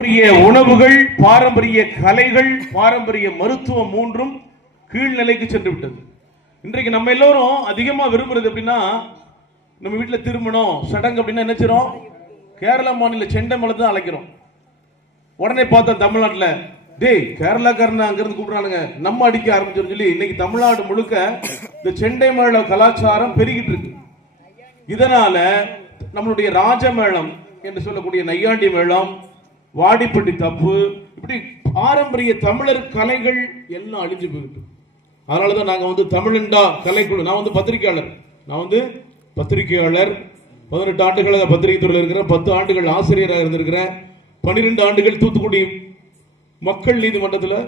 பாரம்பரிய உணவுகள் பாரம்பரிய கலைகள் பாரம்பரிய மருத்துவம் மூன்றும் கீழ்நிலைக்கு சென்று விட்டது. இன்றைக்கு நம்ம எல்லோரும் அதிகமாக விரும்புறது எப்படின்னா நம்ம வீட்டில் திருமணம் சடங்கு அப்படின்னா என்ன செய்றோம்? கேரள மாநில செண்டமலை தான் அழைக்கிறோம். உடனே பார்த்தோம் தமிழ்நாட்டில் டேய் கேரளாக்காரன் அங்கிருந்து கூப்பிடுறானுங்க. நம்ம அடிக்க ஆரம்பிச்சோம்னு சொல்லி இன்னைக்கு தமிழ்நாடு முழுக்க இந்த செண்டை மேள கலாச்சாரம் பெருகிட்டு இருக்கு. இதனால நம்மளுடைய ராஜமேளம் என்று சொல்லக்கூடிய நையாண்டி மேளம் வாடிப்பட்டி தப்பு இப்படி பாரம்பரிய தமிழர் கலைகள் எல்லாம் அழிஞ்சு போயிட்டு. அதனால தான் நாங்கள் வந்து தமிழண்டா கலைக்குழு. நான் வந்து பத்திரிகையாளர். நான் வந்து பத்திரிகையாளர். பதினெட்டு ஆண்டுகளாக பத்திரிகை துறையில் இருக்கிறேன். பத்து ஆண்டுகள் ஆசிரியராக இருந்திருக்கிறேன். பன்னிரெண்டு ஆண்டுகள் தூத்துக்குடி மக்கள் நீதிமன்றத்தில்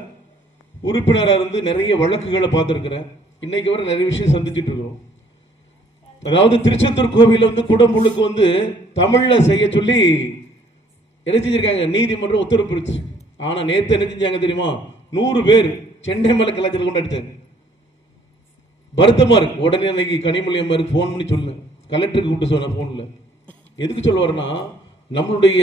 உறுப்பினராக இருந்து நிறைய வழக்குகளை பார்த்துருக்கிறேன். இன்னைக்கு வரை நிறைய விஷயம் சந்திச்சுட்டு இருக்கிறோம் அதாவது திருச்செந்தூர் கோவிலில் வந்து குடமுழுக்கு வந்து தமிழில் செய்ய சொல்லி என்ன செஞ்சிருக்காங்க? நீதிமன்றம் உத்தரவு பிரிச்சு. ஆனால் நேற்று என்ன செஞ்சாங்க தெரியுமா? நூறு பேர் சென்னை மலை கலாச்சாரம் கொண்டாடிட்டாங்க. வருத்தமாக இருக்கு. உடனே இன்னைக்கு கனிமொழி மாதிரி ஃபோன் பண்ணி சொல்லு கலெக்டருக்கு கூப்பிட்டு சொன்னேன் ஃபோனில் எதுக்கு சொல்ல வரேன்னா நம்மளுடைய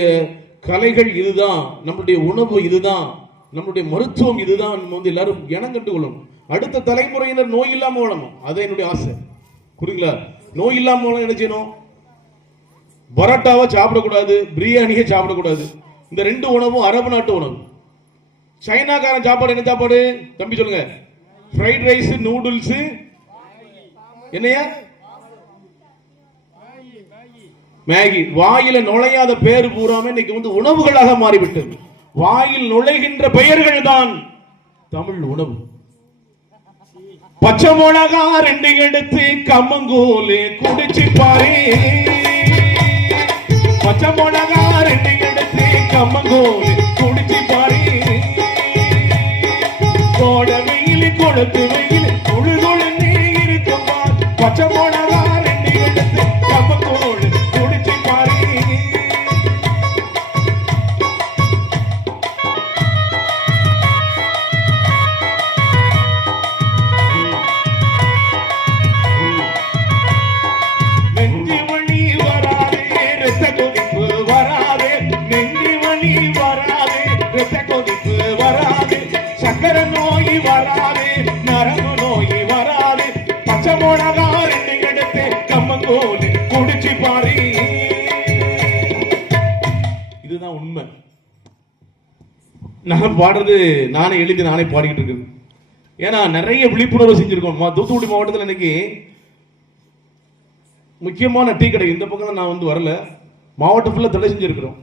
கலைகள் இதுதான். நம்மளுடைய உணவு இதுதான். நம்மளுடைய மருத்துவம் இதுதான். நம்ம வந்து எல்லாரும் இனம் கண்டு கொள்ளணும் அடுத்த தலைமுறையினர் நோய் இல்லாமல் வாழணும். அது என்னுடைய ஆசை. புரியுங்களா நோய் இல்லாமல் என்ன செய்யணும்? பரோட்டாவை சாப்பிடக்கூடாது பிரியாணியை சாப்பிடக்கூடாது. இந்த ரெண்டு உணவும் அரபு நாட்டு உணவு. சைனாக்காரன் சாப்பாடு என்ன சாப்பாடு? தம்பி சொல்லுங்க. ஃப்ரைட் ரைஸ் நூடுல்ஸ் என்னையா? மேகி. வாயில நுழையாத பேர் பூராம இன்னைக்கு வந்து உணவுகளாக மாறிவிட்டது. வாயில் நுழைகின்ற பெயர்கள் தான் தமிழ் உணவு. பச்சை மிளகா ரெண்டு எடுத்து கம்மங்கூலு குடிச்சு பாரு பச்சை மிளகா ரெண்டு எடுத்து கம்மங்கூலு குடிச்சு பாரு. கோட வெயில் கொளுத்து வெயில் குழு குழுன்னு இருக்கும் பச்சை மிளகா கொதிப்பு வராது. சக்கர நோய் வராது நரம்பு நோய் வராது. பச்சை மிளகா ரெண்டு எடுத்து கம்மங்கோல் குடிச்சு பாரு. இதுதான் உண்மை. நான் பாடுறது நானே எழுதி நானே பாடிக்கிட்டு இருக்கேன். ஏன்னா நிறைய விழிப்புணர்வு செஞ்சிருக்கோம். தூத்துக்குடி மாவட்டத்தில் இன்னைக்கு முக்கியமான டீ கடை. இந்த பக்கம் நான் வந்து வரல. மாவட்டம் ஃபுல்லாக தடை செஞ்சுருக்கிறோம்.